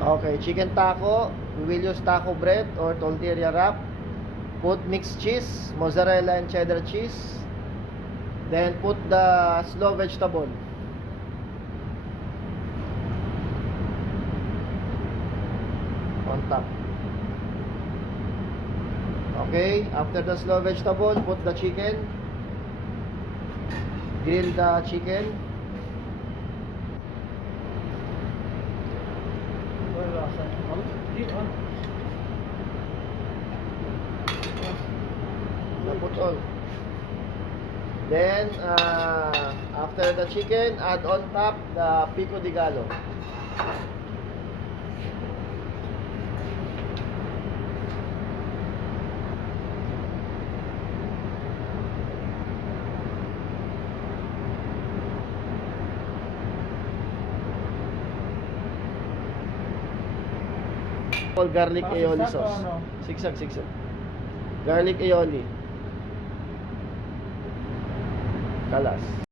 Okay, chicken taco. We will use taco bread or tortilla wrap. Put mixed cheese, mozzarella and cheddar cheese. Then put the slow vegetable. On top. Okay, after the slow vegetable, put the chicken. Grill the chicken. Put all. Then, after the chicken, add on top the pico de gallo. All garlic aioli sauce. Sigsag. Garlic aioli. Kalas.